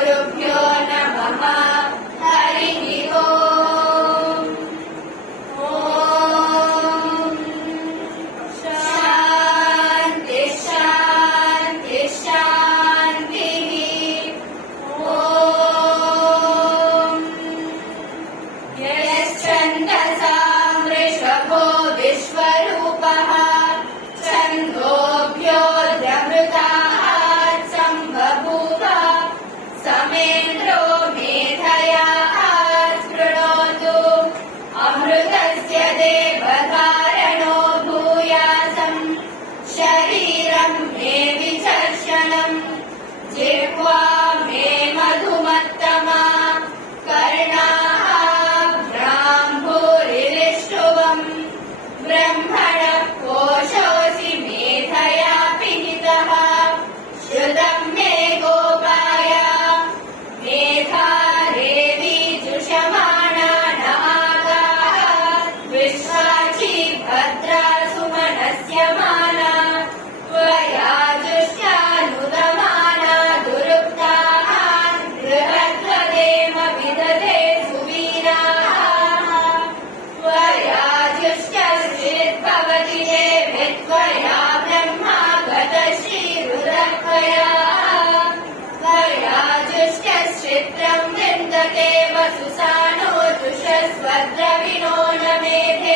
गुरुभ्यो नमः। हरिः ओम्। ॐ शान्ति शान्ति शान्तिः। ॐ यश्छन्दसां वृषभो विश्वरूपः छन्दोभ्योऽध्यमृतात् सम्बभूव समेन्द्रो मेधया स्पृणोतु अमृतस्य देवधारणो भूयासम् शरीरं मे विचर्षणम् जिह्वा मे मधुमत्तमा कर्णाः भ्राम्भूरिरिष्टुवम् ब्रह्मणः कोशोऽसि मेधया पिहितः श्रुतम् मे गोपाय मेधारेवी जुषमाणा नमागाः विश्वाची भद्रा सुमनस्य माना त्वया जुष्टानुदमाना दुरुक्ताः गृहद्वदेम विदधे सुवीराः त्वया जुष्टश्चिद्भवति देवि त्वया ब्रह्मा गतश्रीरुदत्वया त्वया जुष्टश्चित्रम् विन्दते वसुसानो जुषस्वद्रविणो न मेधे